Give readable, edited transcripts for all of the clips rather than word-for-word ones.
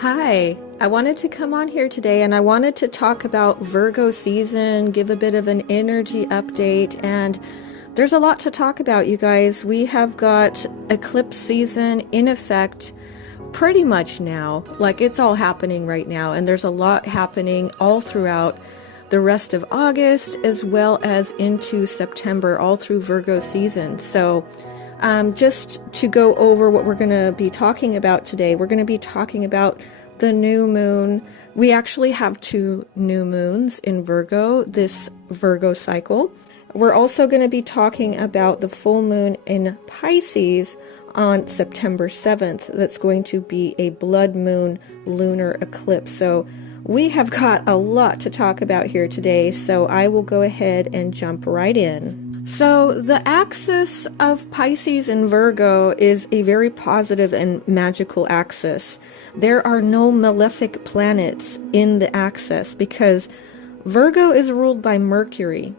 Hi, I wanted to come on here today and I wanted to talk about Virgo season, give a bit of an energy update, and there's a lot to talk about, you guys. We have got eclipse season in effect pretty much now. Like, it's all happening right now, and there's a lot happening all throughout the rest of August as well as into September, all through Virgo season. So just to go over what we're going to be talking about today, we're going to be talking about the new moon. We actually have 2 new moons in Virgo, this Virgo cycle. We're also going to be talking about the full moon in Pisces on September 7th. That's going to be a blood moon lunar eclipse. So we have got a lot to talk about here today, so I will go ahead and jump right in. So the axis of Pisces and Virgo is a very positive and magical axis. There are no malefic planets in the axis because Virgo is ruled by Mercury,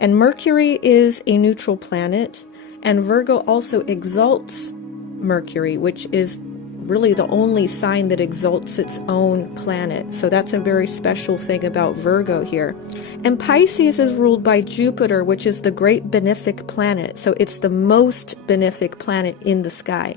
and Mercury is a neutral planet, and Virgo also exalts Mercury, which is really the only sign that exalts its own planet. So that's a very special thing about Virgo here. And Pisces is ruled by Jupiter, which is the great benefic planet. So it's the most benefic planet in the sky.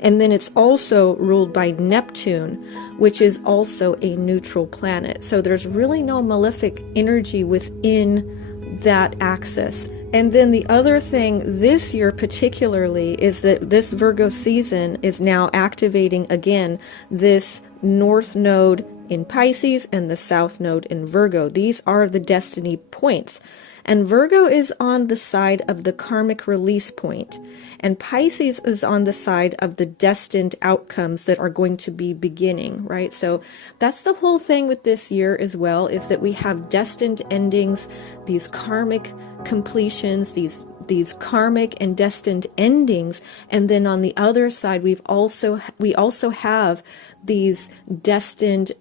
And then it's also ruled by Neptune, which is also a neutral planet. So there's really no malefic energy within that axis. And then the other thing this year particularly is that this Virgo season is now activating again this North Node in Pisces and the South Node in Virgo. These are the destiny points. And Virgo is on the side of the karmic release point, and Pisces is on the side of the destined outcomes that are going to be beginning, right? So that's the whole thing with this year as well, is that we have destined endings, these karmic completions, these karmic and destined endings, and then on the other side we also have these destined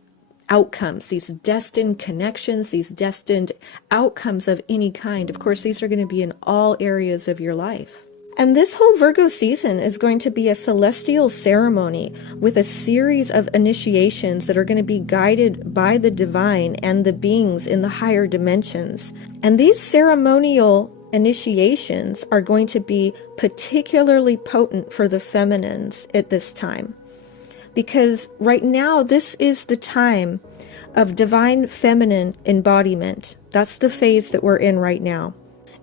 outcomes, these destined connections, these destined outcomes of any kind. Of course, these are going to be in all areas of your life. And this whole Virgo season is going to be a celestial ceremony with a series of initiations that are going to be guided by the divine and the beings in the higher dimensions. And these ceremonial initiations are going to be particularly potent for the feminines at this time. Because right now, this is the time of divine feminine embodiment. That's the phase that we're in right now.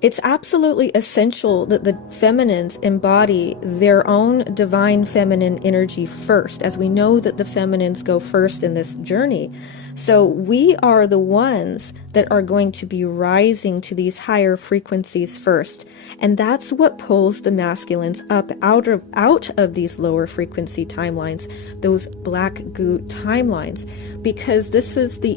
It's absolutely essential that the feminines embody their own divine feminine energy first, as we know that the feminines go first in this journey. So we are the ones that are going to be rising to these higher frequencies first. And that's what pulls the masculines up out of these lower frequency timelines, those black goo timelines, because this is the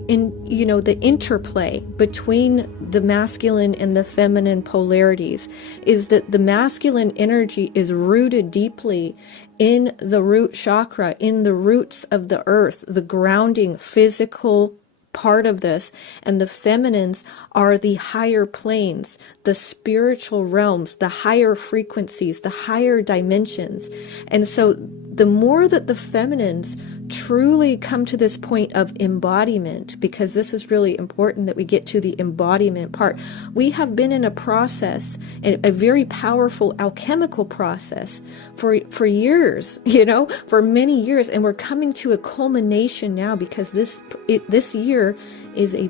interplay between the masculine and the feminine polarities, is that the masculine energy is rooted deeply in the root chakra, in the roots of the earth, the grounding physical part of this, and the feminines are the higher planes, the spiritual realms, the higher frequencies, the higher dimensions. And so the more that the feminines truly come to this point of embodiment, because this is really important that we get to the embodiment part. We have been in a process, a very powerful alchemical process for years, for many years, and we're coming to a culmination now, because this year is a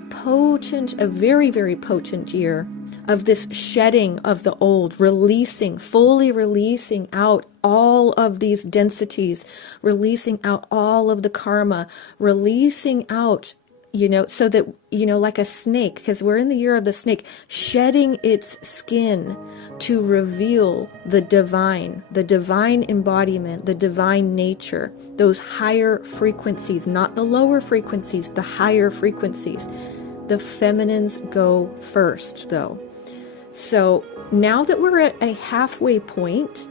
very, very potent year of this shedding of the old, fully releasing out all of these densities, releasing out all of the karma, releasing out, so that, like a snake, because we're in the year of the snake, shedding its skin to reveal the divine embodiment, the divine nature, those higher frequencies, not the lower frequencies, the higher frequencies. The feminines go first, though. So now that we're at a halfway point,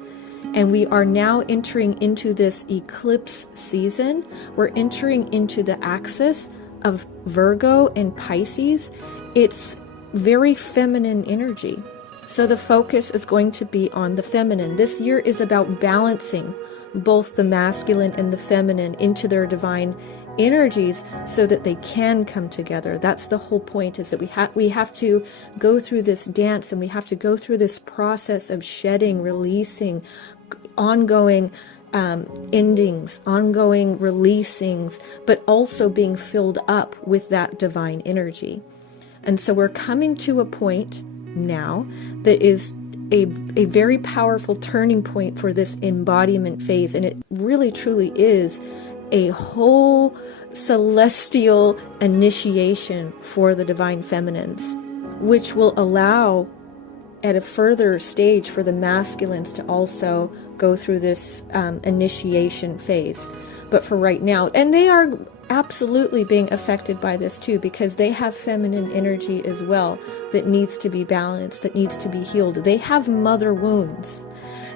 and we are now entering into this eclipse season, we're entering into the axis of Virgo and Pisces. It's very feminine energy. So the focus is going to be on the feminine. This year is about balancing both the masculine and the feminine into their divine energies so that they can come together. That's the whole point, is that we have to go through this dance, and we have to go through this process of shedding, releasing, ongoing endings, ongoing releasings, but also being filled up with that divine energy. And so we're coming to a point now that is a very powerful turning point for this embodiment phase. And it really truly is a whole celestial initiation for the divine feminines, which will allow at a further stage for the masculines to also go through this initiation phase. But for right now, and they are absolutely being affected by this too, because they have feminine energy as well that needs to be balanced, that needs to be healed. They have mother wounds.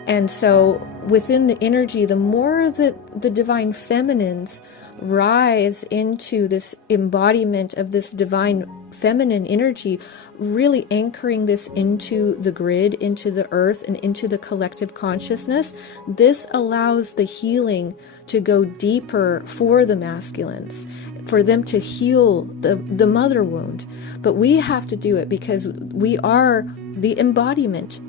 And so within the energy, the more that the divine feminines rise into this embodiment of this divine feminine energy, really anchoring this into the grid, into the earth, and into the collective consciousness, this allows the healing to go deeper for the masculines, for them to heal the mother wound. But we have to do it because we are the embodiment,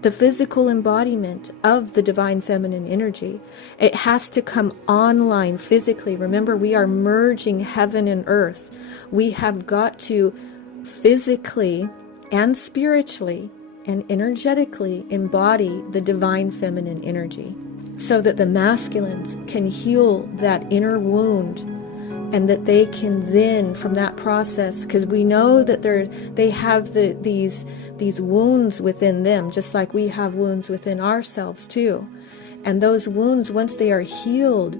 the physical embodiment of the divine feminine energy. It has to come online physically. Remember, we are merging heaven and earth. We have got to physically and spiritually and energetically embody the divine feminine energy so that the masculines can heal that inner wound, and that they can then, from that process, because we know that they have these wounds within them, just like we have wounds within ourselves too. And those wounds, once they are healed,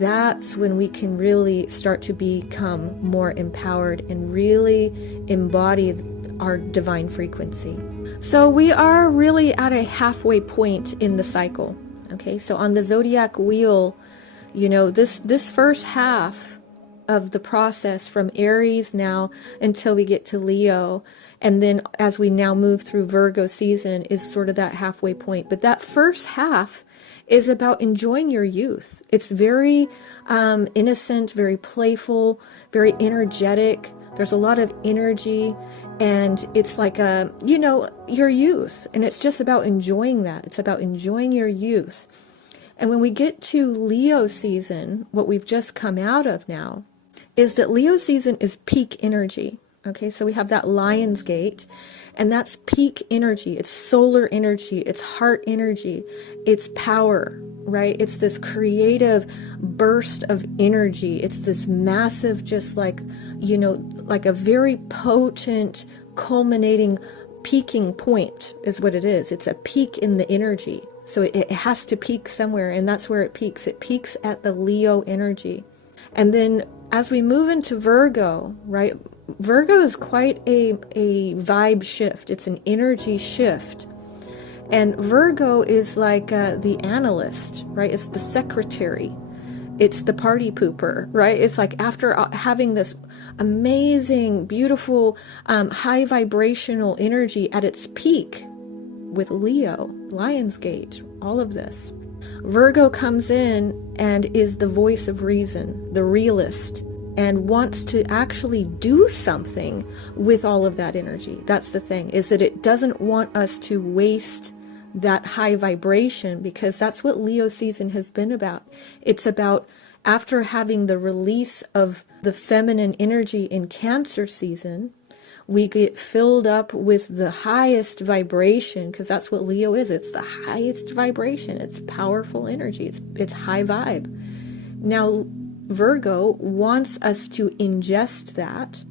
that's when we can really start to become more empowered and really embody our divine frequency. So we are really at a halfway point in the cycle. Okay, so on the zodiac wheel, this first half of the process from Aries now until we get to Leo, and then as we now move through Virgo season, is sort of that halfway point. But that first half is about enjoying your youth. It's very innocent, very playful, very energetic. There's a lot of energy, and it's like your youth, and it's just about enjoying that. It's about enjoying your youth. And when we get to Leo season, what we've just come out of now, is that Leo season is peak energy. Okay, so we have that Lion's Gate, and that's peak energy. It's solar energy, it's heart energy, it's power, right? It's this creative burst of energy. It's this massive, just like a very potent, culminating, peaking point is what it is. It's a peak in the energy. So it has to peak somewhere, and that's where it peaks. It peaks at the Leo energy. And then as we move into Virgo, right? Virgo is quite a vibe shift. It's an energy shift. And Virgo is like the analyst, right? It's the secretary. It's the party pooper, right? It's like after having this amazing, beautiful, high vibrational energy at its peak with Leo, Lionsgate, all of this. Virgo comes in and is the voice of reason, the realist, and wants to actually do something with all of that energy. That's the thing, is that it doesn't want us to waste that high vibration, because that's what Leo season has been about. It's about, after having the release of the feminine energy in Cancer season, we get filled up with the highest vibration, because that's what Leo is. It's the highest vibration. It's powerful energy. It's high vibe. Now, Virgo wants us to ingest that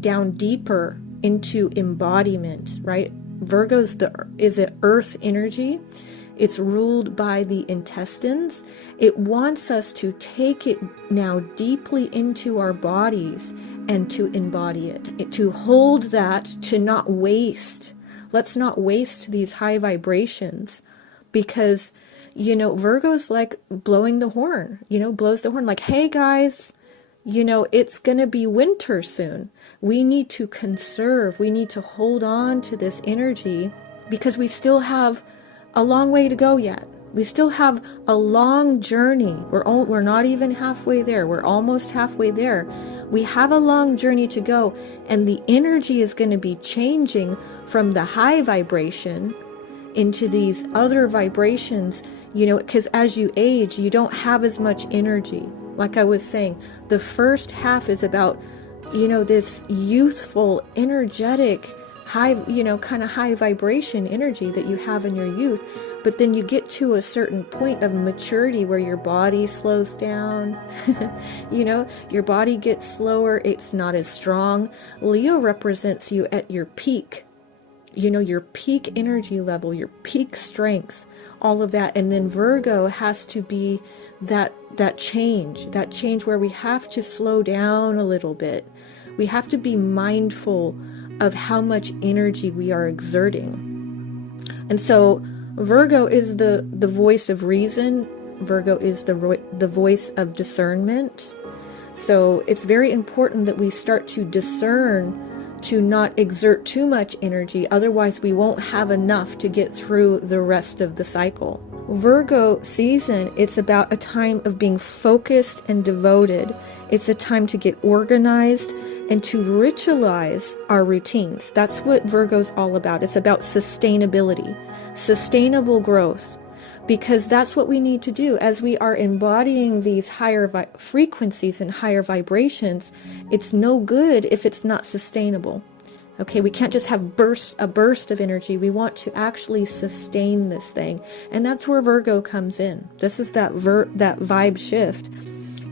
down deeper into embodiment, right? Virgo's is an earth energy. It's ruled by the intestines. It wants us to take it now deeply into our bodies and to embody it, to hold that, to not waste. Let's not waste these high vibrations, because, Virgo's like blowing the horn, blows the horn like, hey guys, it's going to be winter soon. We need to conserve. We need to hold on to this energy, because we still have a long way to go yet. We still have a long journey. We're not even halfway there. We're almost halfway there. We have a long journey to go, and the energy is going to be changing from the high vibration into these other vibrations, you know, because as you age, you don't have as much energy. Like I was saying, the first half is about, you know, this youthful, energetic, high, you know, kind of high vibration energy that you have in your youth. But then you get to a certain point of maturity where your body slows down. You know, your body gets slower. It's not as strong. Leo represents you at your peak, you know, your peak energy level, your peak strength, all of that. And then Virgo has to be that change where we have to slow down a little bit. We have to be mindful of how much energy we are exerting. And so Virgo is the voice of reason. Virgo is the voice of discernment. So it's very important that we start to discern to not exert too much energy. Otherwise, we won't have enough to get through the rest of the cycle. Virgo season, it's about a time of being focused and devoted. It's a time to get organized and to ritualize our routines. That's what Virgo's all about. It's about sustainability, sustainable growth, because that's what we need to do as we are embodying these higher frequencies and higher vibrations. It's no good if it's not sustainable. Okay, we can't just have a burst of energy. We want to actually sustain this thing. And that's where Virgo comes in. This is that vibe shift.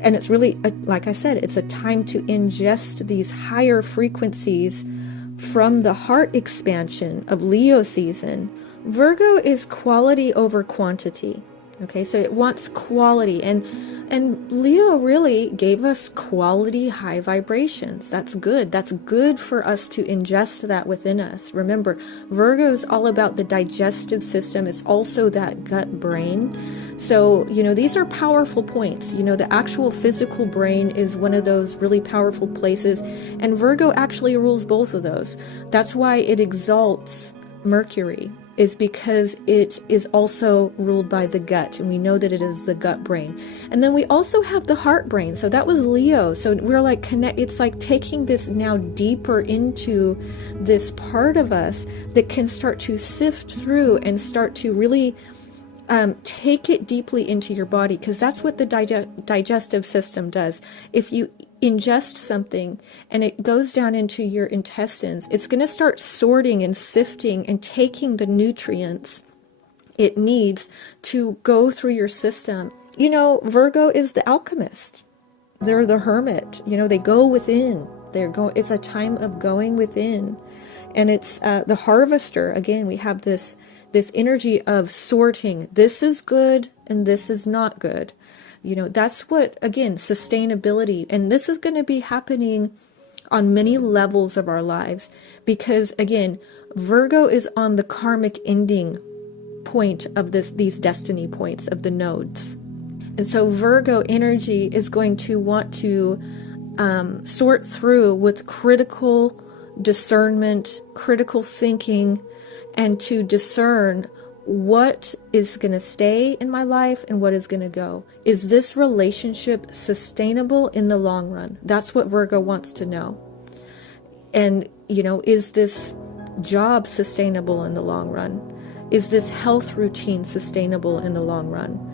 And it's really, like I said, it's a time to ingest these higher frequencies from the heart expansion of Leo season. Virgo is quality over quantity. Okay, so it wants quality, and Leo really gave us quality high vibrations. That's good. That's good for us to ingest that within us. Remember, Virgo is all about the digestive system. It's also that gut brain. So, you know, these are powerful points. You know, the actual physical brain is one of those really powerful places, and Virgo actually rules both of those. That's why it exalts Mercury, is because it is also ruled by the gut, and we know that it is the gut brain. And then we also have the heart brain. So that was Leo. So we're like it's like taking this now deeper into this part of us that can start to sift through and start to really take it deeply into your body, because that's what the digestive system does. If you ingest something and it goes down into your intestines, it's going to start sorting and sifting and taking the nutrients it needs to go through your system. You know, Virgo is the alchemist. They're the hermit. You know, they go within. It's a time of going within. And it's the harvester. Again, we have this energy of sorting. This is good and this is not good. You know, that's what, again, sustainability. And this is going to be happening on many levels of our lives, because, again, Virgo is on the karmic ending point of these destiny points of the nodes. And so Virgo energy is going to want to sort through with critical discernment, critical thinking, and to discern what is going to stay in my life and what is going to go. Is this relationship sustainable in the long run? That's what Virgo wants to know. And, you know, is this job sustainable in the long run? Is this health routine sustainable in the long run?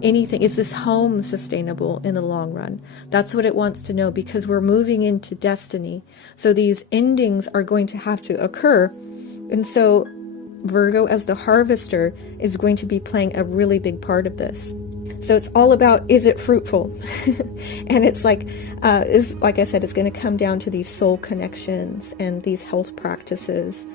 Anything, is this home sustainable in the long run? That's what it wants to know, because we're moving into destiny. So these endings are going to have to occur. And so Virgo, as the harvester, is going to be playing a really big part of this. So it's all about, is it fruitful? And it's like I said, it's going to come down to these soul connections and these health practices.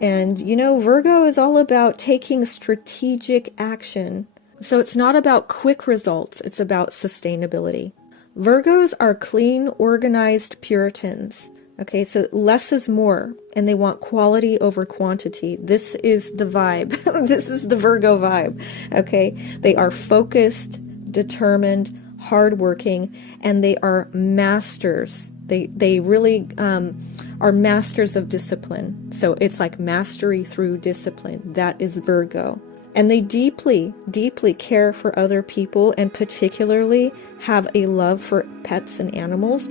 And, you know, Virgo is all about taking strategic action. So it's not about quick results. It's about sustainability. Virgos are clean, organized Puritans. Okay, so less is more, and they want quality over quantity. This is the vibe. This is the Virgo vibe. Okay, they are focused, determined, hardworking, and they are masters. They really are masters of discipline. So it's like mastery through discipline. That is Virgo. And they deeply, deeply care for other people and particularly have a love for pets and animals.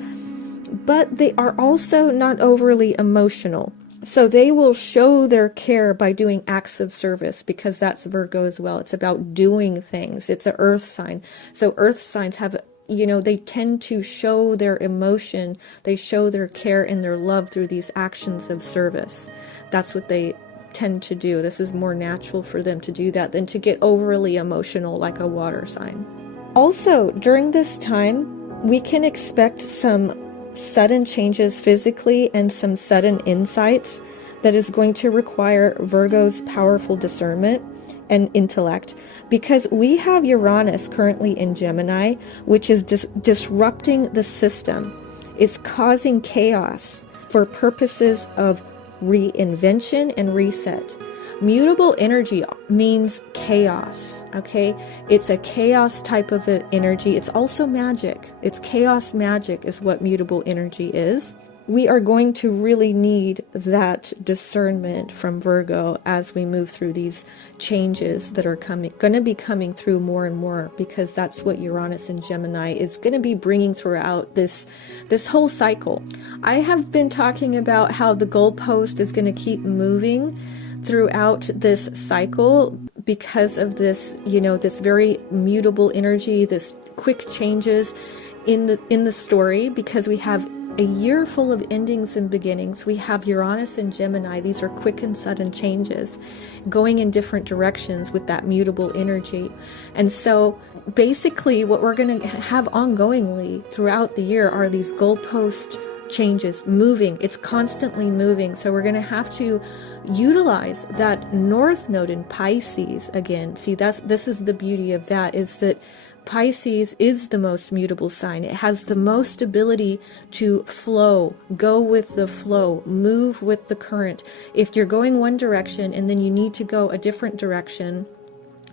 But they are also not overly emotional. So they will show their care by doing acts of service, because that's Virgo as well. It's about doing things. It's an earth sign. So earth signs have, they tend to show their emotion. They show their care and their love through these actions of service. That's what they tend to do. This is more natural for them to do that than to get overly emotional like a water sign. Also, during this time, we can expect some sudden changes physically and some sudden insights that is going to require Virgo's powerful discernment and intellect, because we have Uranus currently in Gemini, which is disrupting the system. It's causing chaos for purposes of reinvention and reset. Mutable energy means chaos, okay? It's a chaos type of energy. It's also magic. It's chaos magic is what mutable energy is. We are going to really need that discernment from Virgo as we move through these changes that are going to be coming through more and more, because that's what Uranus and Gemini is going to be bringing throughout this whole cycle. I have been talking about how the goalpost is going to keep moving throughout this cycle because of this, this very mutable energy, this quick changes in the story, because we have a year full of endings and beginnings. We have Uranus and Gemini. These are quick and sudden changes going in different directions with that mutable energy. And so basically what we're going to have ongoingly throughout the year are these goalpost changes, moving. It's constantly moving. So we're going to have to utilize that North Node in Pisces again. See, this is the beauty of that, is that Pisces is the most mutable sign. It has the most ability to flow, go with the flow, move with the current. If you're going one direction and then you need to go a different direction,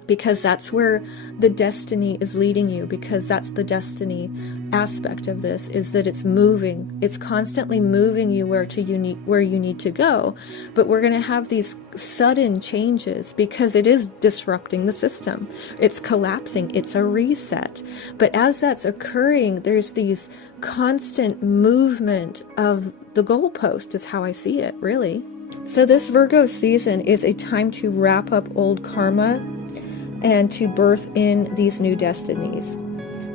because that's where the destiny is leading you, because that's the destiny aspect of this, is that it's moving. It's constantly moving you where you need to go. But we're going to have these sudden changes because it is disrupting the system. It's collapsing. It's a reset. But as that's occurring, there's these constant movement of the goalpost is how I see it, really. So this Virgo season is a time to wrap up old karma and to birth in these new destinies.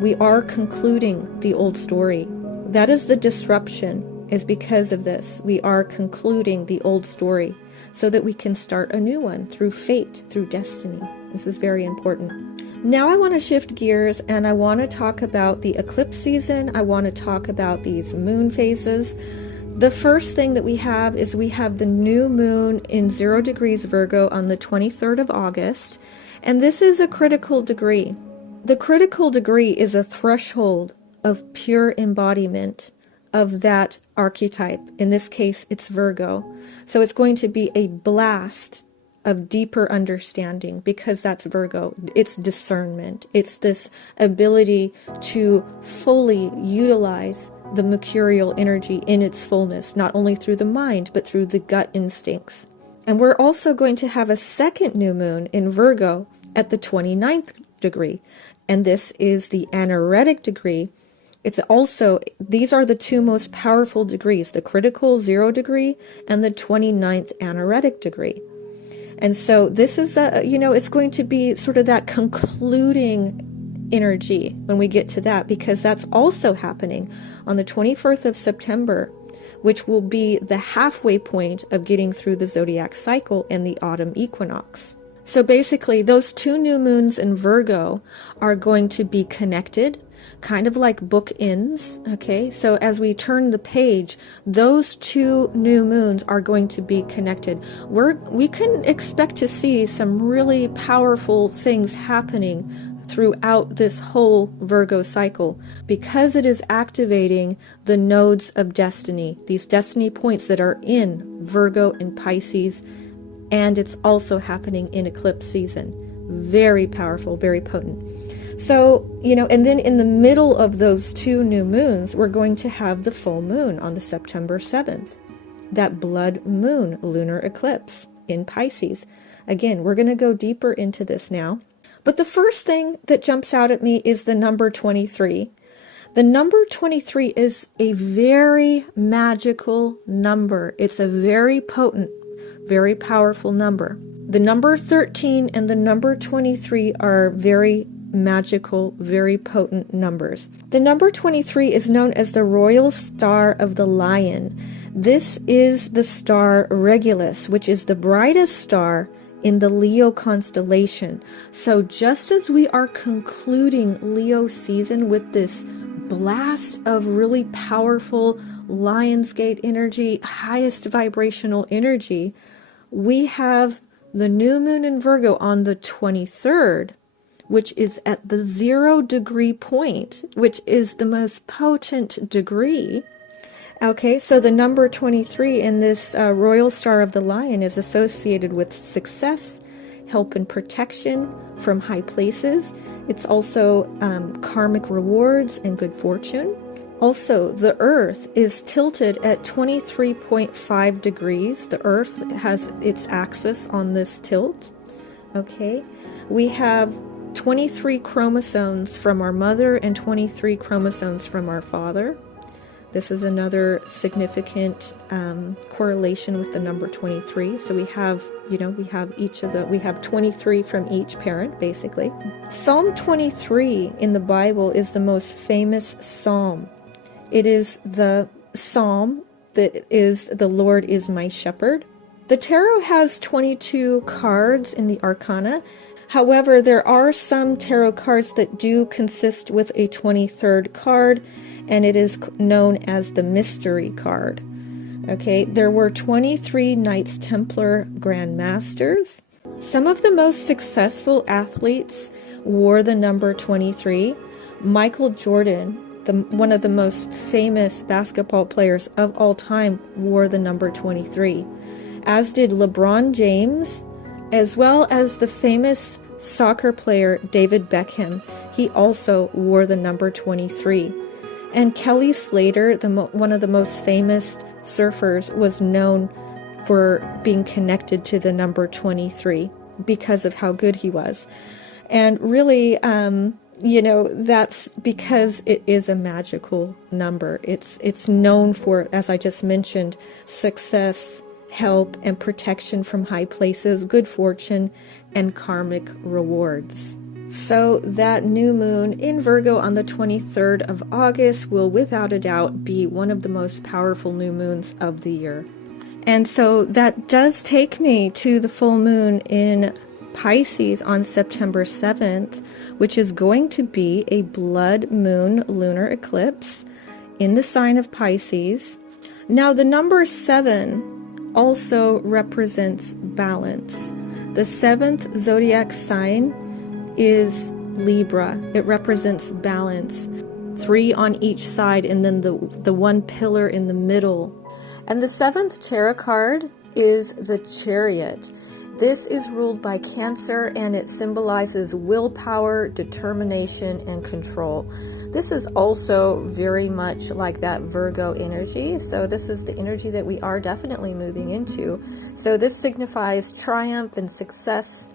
We are concluding the old story. That is the disruption, is because of this. We are concluding the old story so that we can start a new one through fate, through destiny. This is very important. Now I want to shift gears and I want to talk about the eclipse season. I want to talk about these moon phases. The first thing that we have is we have the new moon in 0 degrees Virgo on the 23rd of August. And this is a critical degree. The critical degree is a threshold of pure embodiment of that archetype. In this case, it's Virgo. So it's going to be a blast of deeper understanding, because that's Virgo. It's discernment. It's this ability to fully utilize the mercurial energy in its fullness, not only through the mind, but through the gut instincts. And we're also going to have a second new moon in Virgo at the 29th degree. And this is the anaretic degree. It's also, these are the two most powerful degrees, the critical 0 degree and the 29th anaretic degree. And so this is it's going to be sort of that concluding energy when we get to that, because that's also happening on the 21st of September, which will be the halfway point of getting through the zodiac cycle and the autumn equinox. So basically, those two new moons in Virgo are going to be connected, kind of like bookends, okay? So as we turn the page, those two new moons are going to be connected. We can expect to see some really powerful things happening throughout this whole Virgo cycle, because it is activating the nodes of destiny, these destiny points that are in Virgo and Pisces, and it's also happening in eclipse season. Very powerful, very potent. So, and then in the middle of those two new moons, we're going to have the full moon on the September 7th, that blood moon lunar eclipse in Pisces. Again, we're going to go deeper into this now. But the first thing that jumps out at me is the number 23. The number 23 is a very magical number. It's a very potent, very powerful number. The number 13 and the number 23 are very magical, very potent numbers. The number 23 is known as the Royal Star of the Lion. This is the star Regulus, which is the brightest star in the Leo constellation. So just as we are concluding Leo season with this blast of really powerful Lionsgate energy, highest vibrational energy, we have the new moon in Virgo on the 23rd, which is at the 0 degree point, which is the most potent degree. Okay, so the number 23 in this Royal Star of the Lion is associated with success, help and protection from high places. It's also karmic rewards and good fortune. Also, the Earth is tilted at 23.5 degrees. The Earth has its axis on this tilt. Okay, we have 23 chromosomes from our mother and 23 chromosomes from our father. This is another significant correlation with the number 23. So we have, we have 23 from each parent, basically. Psalm 23 in the Bible is the most famous psalm. It is the psalm that is, the Lord is my shepherd. The tarot has 22 cards in the arcana. However, there are some tarot cards that do consist with a 23rd card, and it is known as the mystery card. Okay, there were 23 Knights Templar Grand Masters. Some of the most successful athletes wore the number 23. Michael Jordan, one of the most famous basketball players of all time, wore the number 23. As did LeBron James, as well as the famous soccer player David Beckham. He also wore the number 23. And Kelly Slater, one of the most famous surfers, was known for being connected to the number 23 because of how good he was. And really, that's because it is a magical number. It's known for, as I just mentioned, success, help, and protection from high places, good fortune, and karmic rewards. So that new moon in Virgo on the 23rd of August will without a doubt be one of the most powerful new moons of the year. And so that does take me to the full moon in Pisces on September 7th, which is going to be a blood moon lunar eclipse in the sign of Pisces. Now the number 7 also represents balance. The 7th zodiac sign is Libra. It represents balance. 3 on each side, and then the one pillar in the middle. And the 7th tarot card is the Chariot. This is ruled by Cancer, and it symbolizes willpower, determination, and control. This is also very much like that Virgo energy. So this is the energy that we are definitely moving into. So this signifies triumph and success,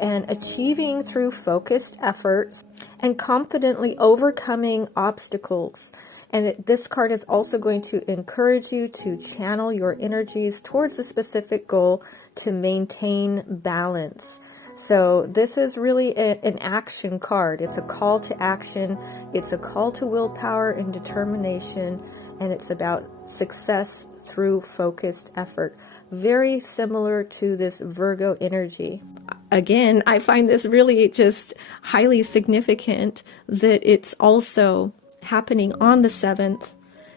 and achieving through focused efforts and confidently overcoming obstacles. And this card is also going to encourage you to channel your energies towards a specific goal to maintain balance. So this is really an action card. It's a call to action. It's a call to willpower and determination. And it's about success through focused effort. Very similar to this Virgo energy. Again, I find this really just highly significant that it's also happening on the 7th,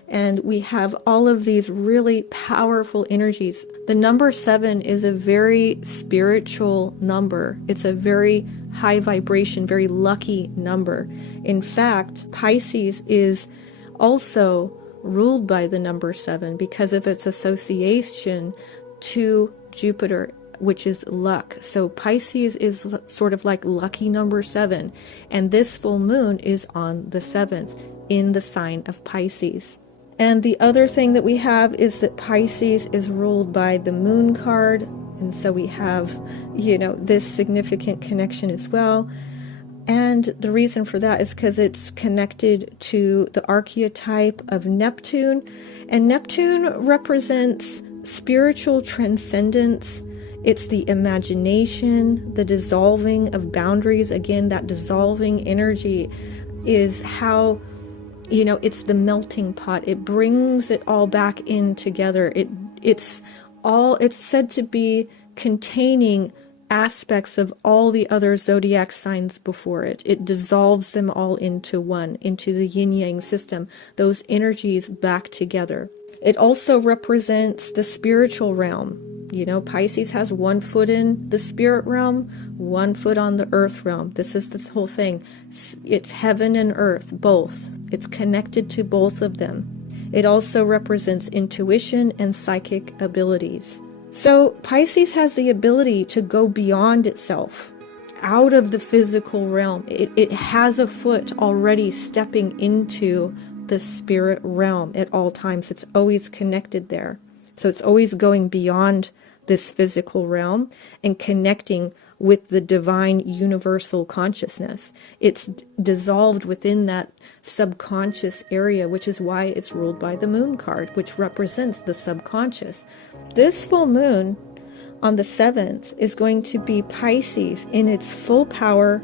and we have all of these really powerful energies. The number 7 is a very spiritual number. It's a very high vibration, very lucky number. In fact, Pisces is also ruled by the number 7 because of its association to Jupiter, which is luck. So Pisces is sort of like lucky number 7, and this full moon is on the 7th in the sign of Pisces. And the other thing that we have is that Pisces is ruled by the moon card, And so we have, this significant connection as well. And the reason for that is because it's connected to the archetype of Neptune. And Neptune represents spiritual transcendence. It's the imagination, the dissolving of boundaries. Again, that dissolving energy is how, it's the melting pot. It brings it all back in together. It's said to be containing aspects of all the other zodiac signs before it. It dissolves them all into one, into the yin-yang system, those energies back together. It also represents the spiritual realm. Pisces has 1 foot in the spirit realm, 1 foot on the earth realm. This is the whole thing. It's heaven and earth, both. It's connected to both of them. It also represents intuition and psychic abilities. So Pisces has the ability to go beyond itself, out of the physical realm. It has a foot already stepping into the spirit realm at all times. It's always connected there. So it's always going beyond this physical realm and connecting with the divine universal consciousness. It's dissolved within that subconscious area, which is why it's ruled by the moon card, which represents the subconscious. This full moon on the 7th is going to be Pisces in its full power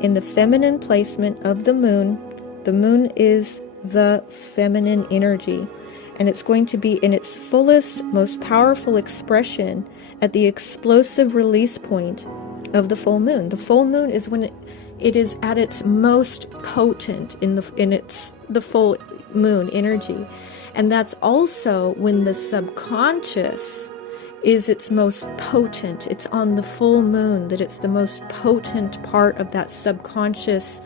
in the feminine placement of the moon. The moon is the feminine energy, and it's going to be in its fullest, most powerful expression at the explosive release point of the full moon. The full moon is when it is at its most potent in the full moon energy. And that's also when the subconscious is its most potent. It's on the full moon that it's the most potent part of that subconscious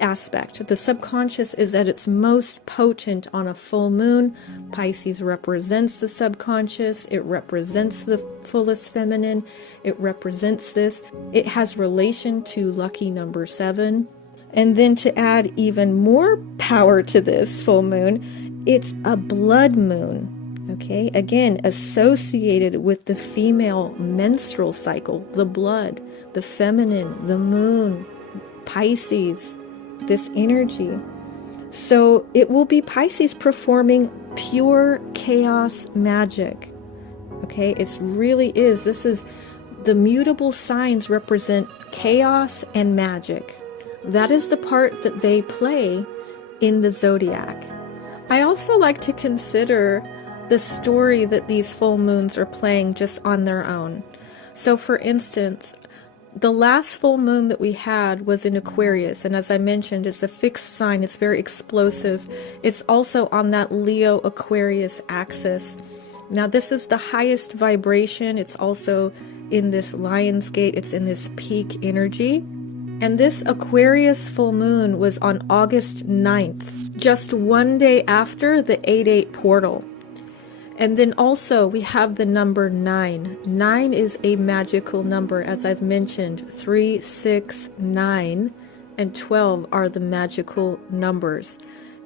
aspect. The subconscious is at its most potent on a full moon. Pisces represents the subconscious. It represents the fullest feminine. It represents this. It has relation to lucky number 7. And then to add even more power to this full moon, it's a blood moon. Okay, again, associated with the female menstrual cycle, the blood, the feminine, the moon, Pisces, this energy. So it will be Pisces performing pure chaos magic. Okay, it really is. This is the mutable signs represent chaos and magic. That is the part that they play in the zodiac. I also like to consider the story that these full moons are playing just on their own. So for instance, the last full moon that we had was in Aquarius, and as I mentioned, it's a fixed sign. It's very explosive. It's also on that Leo Aquarius axis. Now this is the highest vibration. It's also in this Lion's Gate. It's in this peak energy. And this Aquarius full moon was on August 9th, just one day after the 8/8 portal. And then also we have the number 9. 9 is a magical number, as I've mentioned. 3, 6, 9, and 12 are the magical numbers.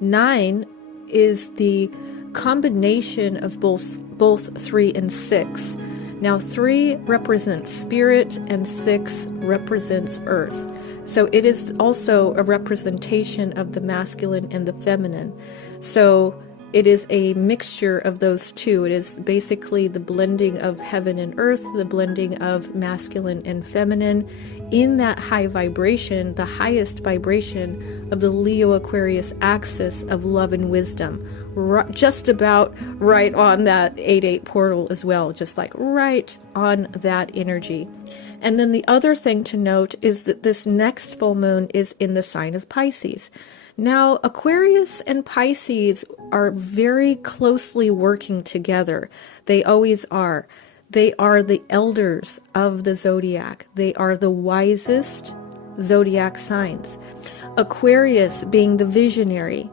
9 is the combination of both 3 and 6. Now 3 represents spirit and 6 represents earth. So it is also a representation of the masculine and the feminine. So it is a mixture of those two. It is basically the blending of heaven and earth, the blending of masculine and feminine in that high vibration, the highest vibration of the Leo Aquarius axis of love and wisdom. Just about right on that 8/8 portal as well, just like right on that energy. And then the other thing to note is that this next full moon is in the sign of Pisces. Now, Aquarius and Pisces are very closely working together. They always are. They are the elders of the zodiac. They are the wisest zodiac signs. Aquarius being the visionary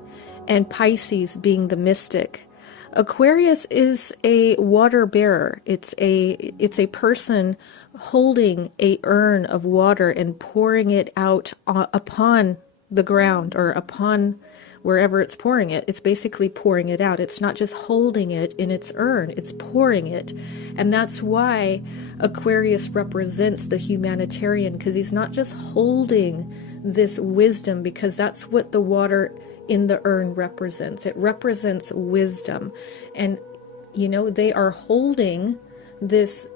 and Pisces being the mystic. Aquarius is a water bearer. It's a person holding a urn of water and pouring it out upon the ground or upon wherever it's pouring it, it's basically pouring it out. It's not just holding it in its urn, it's pouring it. And that's why Aquarius represents the humanitarian, because he's not just holding this wisdom, because that's what the water in the urn represents. It represents wisdom. And, you know, they are holding this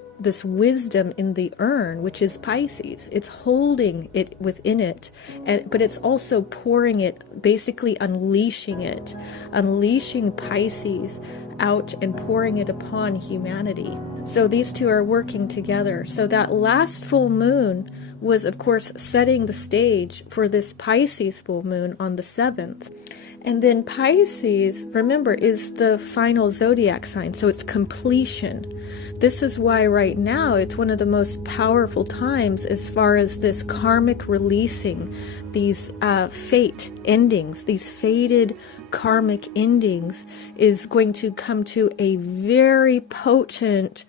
wisdom in the urn, which is Pisces. It's holding it within it, but it's also pouring it, basically unleashing Pisces out and pouring it upon humanity. So these two are working together. So that last full moon was, of course, setting the stage for this Pisces full moon on the 7th. And then Pisces, remember, is the final zodiac sign, so it's completion. This is why right now it's one of the most powerful times as far as this karmic releasing, these fate endings, these fated karmic endings is going to come to a very potent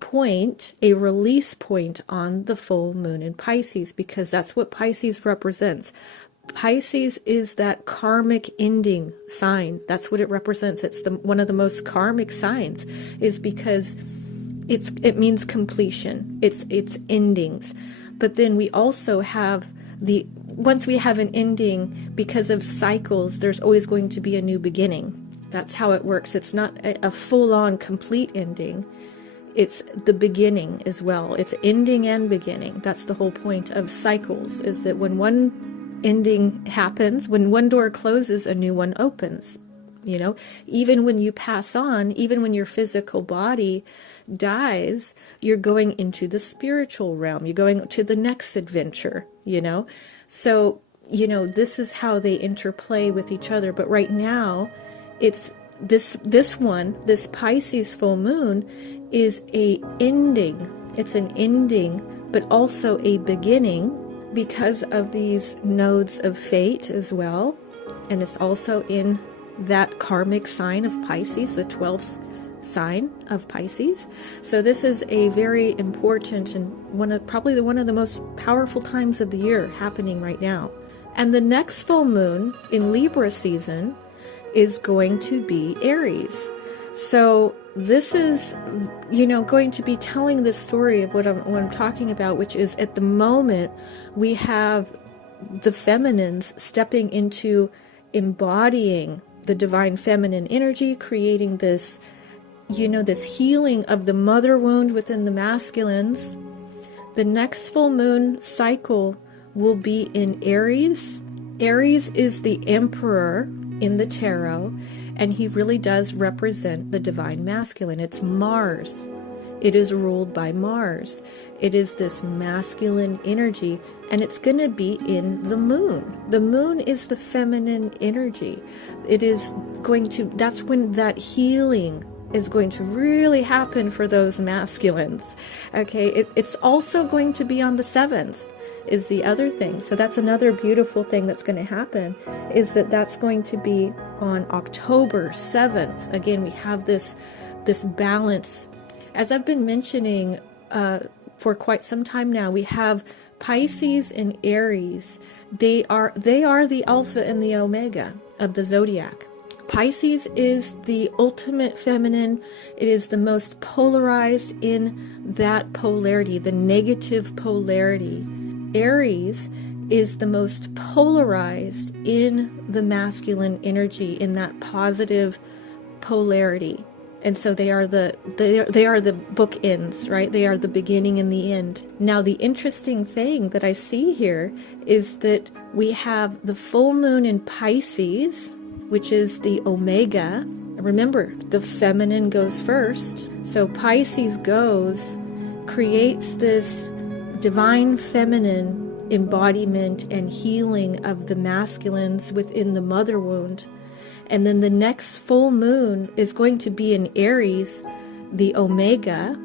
point, a release point on the full moon in Pisces, because that's what Pisces represents. Pisces is that karmic ending sign. That's what it represents. It's one of the most karmic signs, is because it means completion. It's endings. But then we also have once we have an ending, because of cycles, there's always going to be a new beginning. That's how it works. It's not a full-on complete ending. It's the beginning as well. It's ending and beginning. That's the whole point of cycles, is that when one ending happens, when one door closes, a new one opens. You know, even when you pass on, even when your physical body dies, you're going into the spiritual realm. You're going to the next adventure, you know. So, you know, this is how they interplay with each other. But right now, it's this Pisces full moon is a ending. It's an ending, but also a beginning, because of these nodes of fate as well. And it's also in that karmic sign of Pisces, the 12th sign of Pisces. So this is a very important and probably one of the most powerful times of the year happening right now. And the next full moon in Libra season is going to be Aries. So this is, you know, going to be telling this story of what I'm talking about, which is at the moment we have the feminines stepping into embodying the divine feminine energy, creating this, you know, this healing of the mother wound within the masculines. The next full moon cycle will be in Aries. Aries is the emperor in the tarot, and he really does represent the divine masculine. It's Mars. It is ruled by Mars. It is this masculine energy, and it's going to be in the moon. The moon is the feminine energy. It is going to, that's when that healing is going to really happen for those masculines. Okay, it's also going to be on the 7th is the other thing. So that's another beautiful thing that's going to happen, is that's going to be on October 7th. Again, we have this balance. As I've been mentioning for quite some time now, we have Pisces and Aries. They are the alpha and the omega of the zodiac. Pisces is the ultimate feminine. It is the most polarized in that polarity, the negative polarity. Aries is the most polarized in the masculine energy, in that positive polarity. And so they are the bookends, right? They are the beginning and the end. Now, the interesting thing that I see here is that we have the full moon in Pisces, which is the omega. Remember, the feminine goes first. So Pisces creates this divine feminine embodiment and healing of the masculines within the mother wound. And then the next full moon is going to be in Aries, the omega,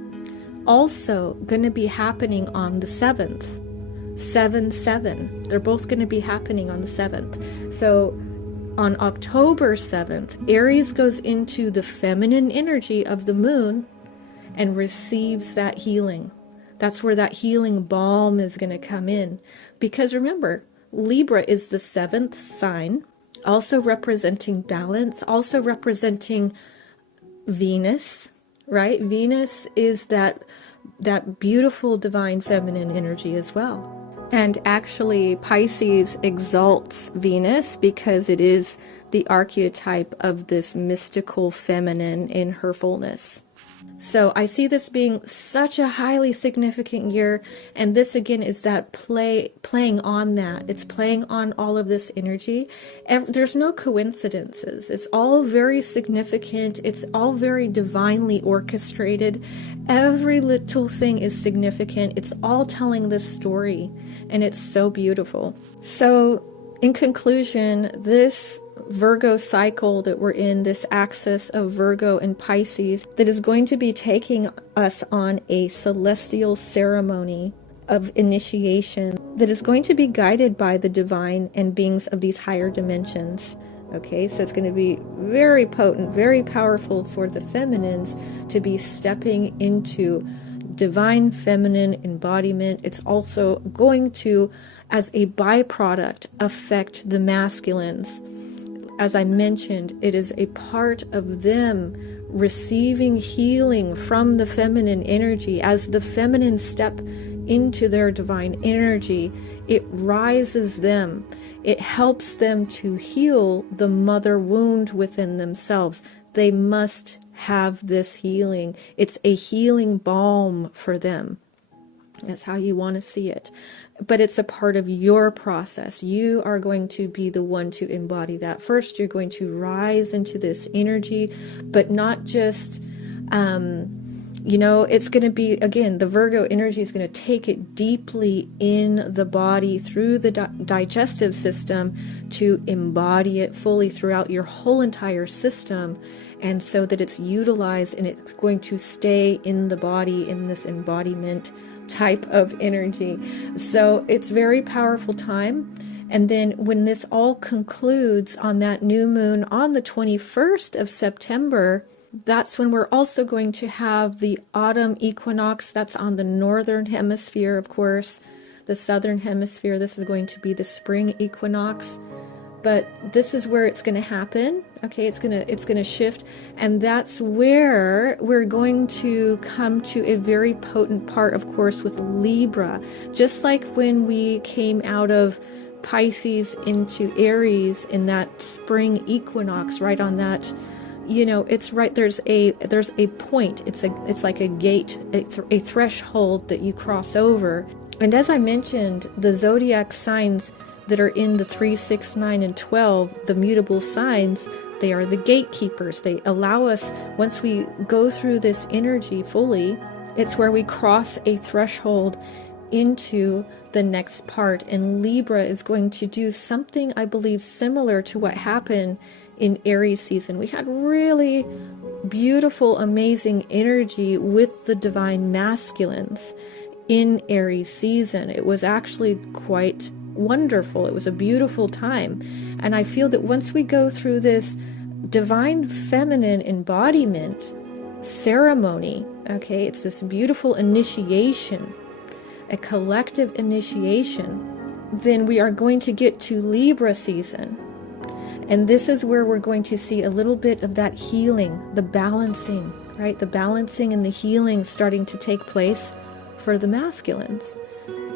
also going to be happening on the 7th. 7/7. They're both going to be happening on the 7th. So on October 7th, Aries goes into the feminine energy of the moon and receives that healing. That's where that healing balm is going to come in. Because remember, Libra is the 7th sign also representing balance, also representing Venus, right? Venus is that beautiful divine feminine energy as well. And actually, Pisces exalts Venus because it is the archetype of this mystical feminine in her fullness. So I see this being such a highly significant year, and this again is that playing on that. It's playing on all of this energy. There's no coincidences. It's all very significant. It's all very divinely orchestrated. Every little thing is significant. It's all telling this story, and it's so beautiful. So in conclusion, this Virgo cycle that we're in, this axis of Virgo and Pisces, that is going to be taking us on a celestial ceremony of initiation that is going to be guided by the divine and beings of these higher dimensions. Okay, so it's going to be very potent, very powerful for the feminines to be stepping into divine feminine embodiment. It's also going to, as a byproduct, affect the masculines. As I mentioned, it is a part of them receiving healing from the feminine energy. As the feminine step into their divine energy, it rises them. It helps them to heal the mother wound within themselves. They must have this healing. It's a healing balm for them. That's how you want to see it. But it's a part of your process. You are going to be the one to embody that. First, you're going to rise into this energy, but not just, it's going to be, again, the Virgo energy is going to take it deeply in the body through the digestive system to embody it fully throughout your whole entire system. And so that it's utilized and it's going to stay in the body in this embodiment type of energy. So it's very powerful time. And then when this all concludes on that new moon on the 21st of September, that's when we're also going to have the autumn equinox. That's on the northern hemisphere, of course. The southern hemisphere, this is going to be the spring equinox. But this is where it's going to happen. Okay, it's going to shift, and that's where we're going to come to a very potent part, of course, with Libra. Just like when we came out of Pisces into Aries in that spring equinox, right on that, it's right. There's a point. It's like a gate, a threshold that you cross over. And as I mentioned, the zodiac signs that are in the 3, 6, 9, and 12, the mutable signs, they are the gatekeepers. They allow us, once we go through this energy fully, it's where we cross a threshold into the next part. And Libra is going to do something, I believe, similar to what happened in Aries season. We had really beautiful, amazing energy with the divine masculines in Aries season. It was actually quite wonderful. It was a beautiful time. And I feel that once we go through this divine feminine embodiment ceremony, okay, it's this beautiful initiation, a collective initiation, then we are going to get to Libra season. And this is where we're going to see a little bit of that healing, the balancing, right? The balancing and the healing starting to take place for the masculines.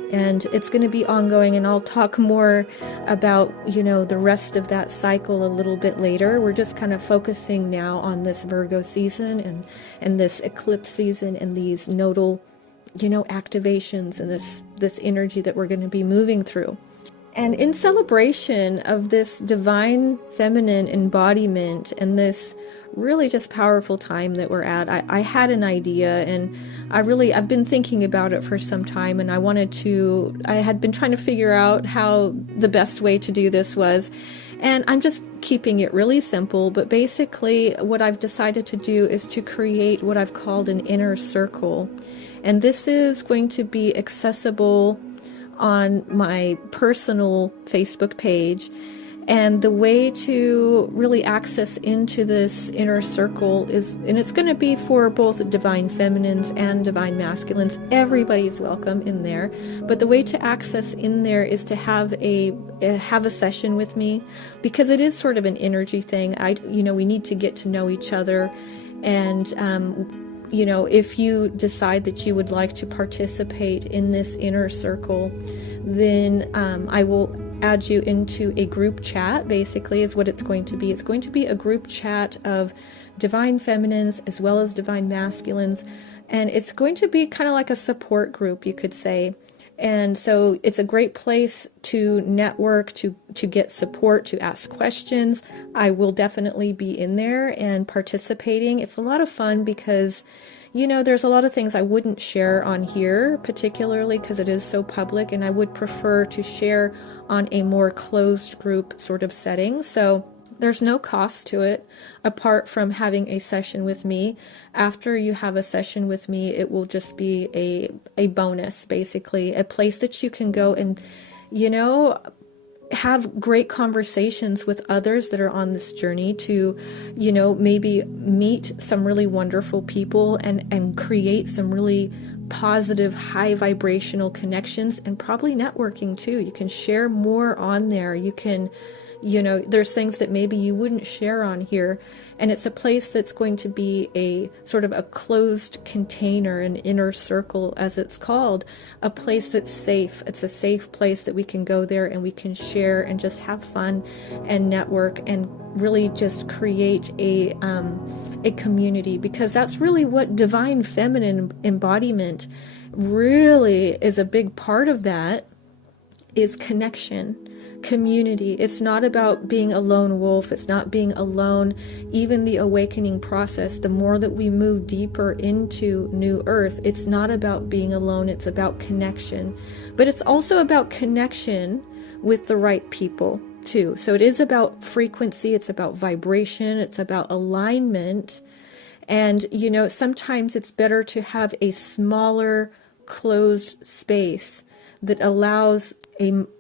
And it's going to be ongoing, and I'll talk more about, the rest of that cycle a little bit later. We're just kind of focusing now on this Virgo season and this eclipse season and these nodal, activations and this energy that we're going to be moving through. And in celebration of this divine feminine embodiment and this really just powerful time that we're at, I had an idea, and I've been thinking about it for some time, and I had been trying to figure out how the best way to do this was. And I'm just keeping it really simple, but basically what I've decided to do is to create what I've called an inner circle. And this is going to be accessible on my personal Facebook page. And the way to really access into this inner circle is, and it's going to be for both divine feminines and divine masculines. Everybody's welcome in there. But the way to access in there is to have a session with me, because it is sort of an energy thing. We need to get to know each other. And, if you decide that you would like to participate in this inner circle, then I will add you into a group chat, basically, is what it's going to be. It's going to be a group chat of divine feminines as well as divine masculines. And it's going to be kind of like a support group, you could say. And so it's a great place to network, to get support, to ask questions. I will definitely be in there and participating. It's a lot of fun because, there's a lot of things I wouldn't share on here, particularly because it is so public, and I would prefer to share on a more closed group sort of setting. So there's no cost to it apart from having a session with me. After you have a session with me, it will just be a bonus, basically, a place that you can go and, have great conversations with others that are on this journey to, maybe meet some really wonderful people and create some really positive, high vibrational connections, and probably networking too. You can share more on there. You can, there's things that maybe you wouldn't share on here. And it's a place that's going to be a sort of a closed container, an inner circle, as it's called, a place that's safe. It's a safe place that we can go there and we can share and just have fun and network and really just create a community, because that's really what divine feminine embodiment really is. A big part of that is connection, community. It's not about being a lone wolf. It's not being alone. Even the awakening process, the more that we move deeper into New Earth, it's not about being alone. It's about connection. But it's also about connection with the right people too. So it is about frequency. It's about vibration. It's about alignment. And, sometimes it's better to have a smaller, closed space that allows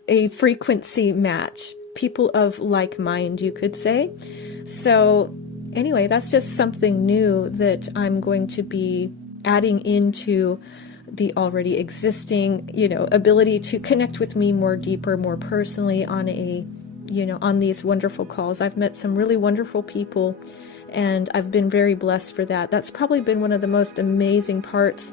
a frequency match, people of like mind, you could say. So anyway, that's just something new that I'm going to be adding into the already existing, ability to connect with me more deeper, more personally on on these wonderful calls. I've met some really wonderful people, and I've been very blessed for that. That's probably been one of the most amazing parts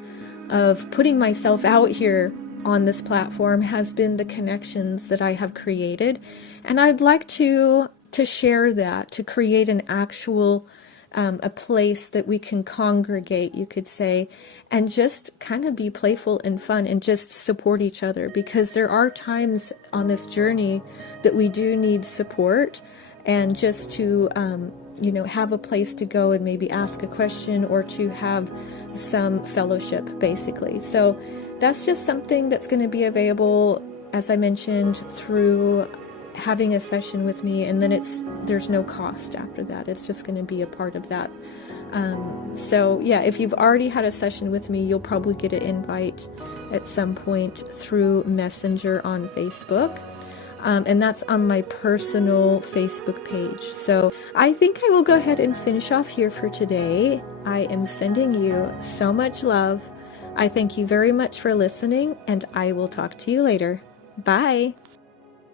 of putting myself out here on this platform, has been the connections that I have created. And I'd like to share that, to create an actual a place that we can congregate, you could say, and just kind of be playful and fun and just support each other, because there are times on this journey that we do need support, and just to have a place to go and maybe ask a question or to have some fellowship, basically. So that's just something that's going to be available, as I mentioned, through having a session with me, and then there's no cost after that. It's just going to be a part of that. So yeah, if you've already had a session with me, you'll probably get an invite at some point through Messenger on Facebook. And that's on my personal Facebook page. So I think I will go ahead and finish off here for today. I am sending you so much love. I thank you very much for listening, and I will talk to you later. Bye.